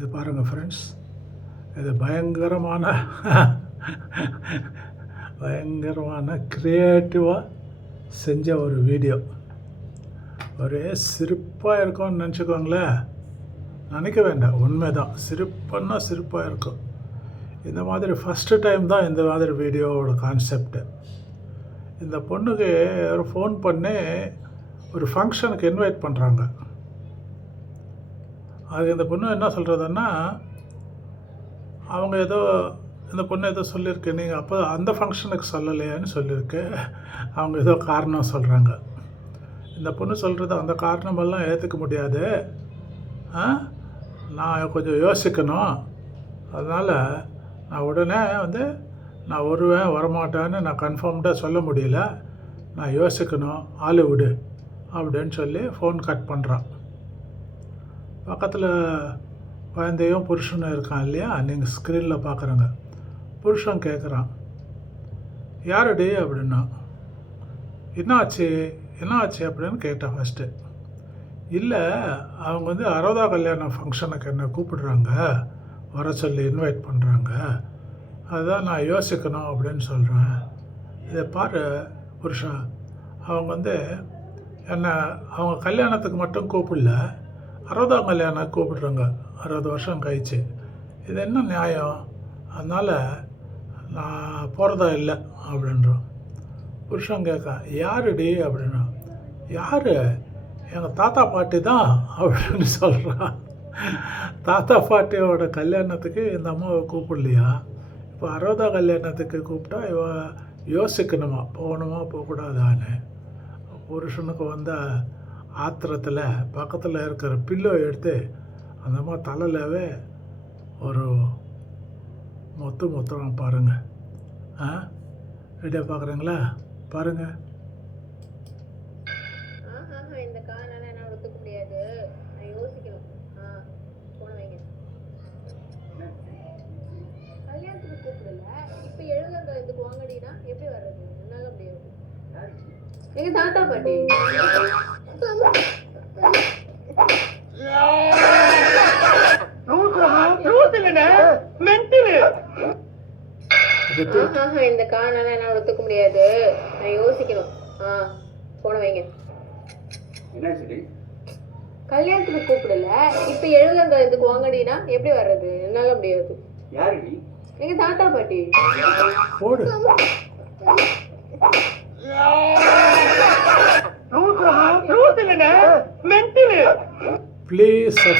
இது பாருங்கள் ஃப்ரெண்ட்ஸ், இது பயங்கரமான க்ரியேட்டிவாக செஞ்ச ஒரு வீடியோ. ஒரே சிரிப்பாக இருக்கும்னு நினச்சிக்கோங்களேன். நினைக்க வேண்டாம், உண்மை தான். சிரிப்பாக இருக்கும். இந்த மாதிரி ஃபஸ்ட்டு டைம் தான் இந்த மாதிரி வீடியோவோட கான்செப்டு. இந்த பொண்ணுக்கு ஒரு ஃபோன் பண்ணி ஒரு ஃபங்க்ஷனுக்கு இன்வைட் பண்ணுறாங்க. அது இந்த பொண்ணு என்ன சொல்கிறதுன்னா, அவங்க ஏதோ இந்த பொண்ணு ஏதோ சொல்லியிருக்கு, நீங்கள் அப்போ அந்த ஃபங்க்ஷனுக்கு சொல்லலையான்னு சொல்லியிருக்கு. அவங்க ஏதோ காரணம் சொல்கிறாங்க. இந்த பொண்ணு சொல்கிறது அந்த காரணமெல்லாம் ஏற்றுக்க முடியாது, நான் கொஞ்சம் யோசிக்கணும், அதனால் நான் உடனே நான் வருவேன் வரமாட்டேன்னு நான் கன்ஃபார்ம்டாக சொல்ல முடியல, நான் யோசிக்கணும், ஆளு விடு அப்படின்னு சொல்லி ஃபோன் கட் பண்ணுறான். பக்கத்தில் குழந்தையும் புருஷனும் இருக்கான் இல்லையா, நீங்கள் ஸ்க்ரீனில் பார்க்குறங்க. புருஷன் கேட்குறான், யாருடி அப்படின்னா. என்னாச்சு அப்படின்னு கேட்டான் ஃபஸ்ட்டு. இல்லை, அவங்க 60ஆம் கல்யாணம் ஃபங்க்ஷனுக்கு என்ன கூப்பிடுறாங்க, வர சொல்லி இன்வைட் பண்ணுறாங்க, அதுதான் நான் யோசிக்கணும் அப்படின்னு சொல்கிறேன். இதை பாரு புருஷா, அவங்க என்னை அவங்க கல்யாணத்துக்கு மட்டும் கூப்பிடல, 60ஆம் கல்யாணம் கூப்பிடுறாங்க, 60 வருஷம் கழிச்சு. இது என்ன நியாயம்? அதனால் நான் போகிறதா இல்லை அப்படின்றோம். புருஷன் கேட்க, யாருடி அப்படின்னா. யார்? எங்கள் தாத்தா பாட்டி தான் அப்படின்னு சொல்கிறான். தாத்தா பாட்டியோட கல்யாணத்துக்கு இந்த அம்மாவை கூப்பிடலையா? இப்போ 60ஆம் கல்யாணத்துக்கு கூப்பிட்டா இவ யோசிக்கணுமா, போகணுமா போகக்கூடாதான்னு. புருஷனுக்கு ஆத்திரத்தில் பக்கத்தில் இருக்கிற பில்லோ எடுத்து அந்த அம்மா தலையிலவே ஒரு மொத்தம் பாருங்கள். வீடியோ பார்க்குறீங்களா? பாருங்கள். இந்த காரணம் என்ன ஒத்துக்க முடியாது, நான் யோசிக்கணும். போன வைங்க. கல்யாணத்துக்கு கூப்பிடல, இப்போ 70 வாங்கடினா எப்படி வர்றது? என்னால முடியாது. எங்க தாத்தா பாட்டி இந்த காரணம் என்ன ஒத்துக்க முடியாது, நான் யோசிக்கணும். போன வைங்க. கல்யாணத்துக்கு கூப்பிடல, இப்ப 70 வாங்கடினா எப்படி வர்றது? என்னால முடியாது. எங்க தாத்தா பாட்டி. ப்ளீஸ்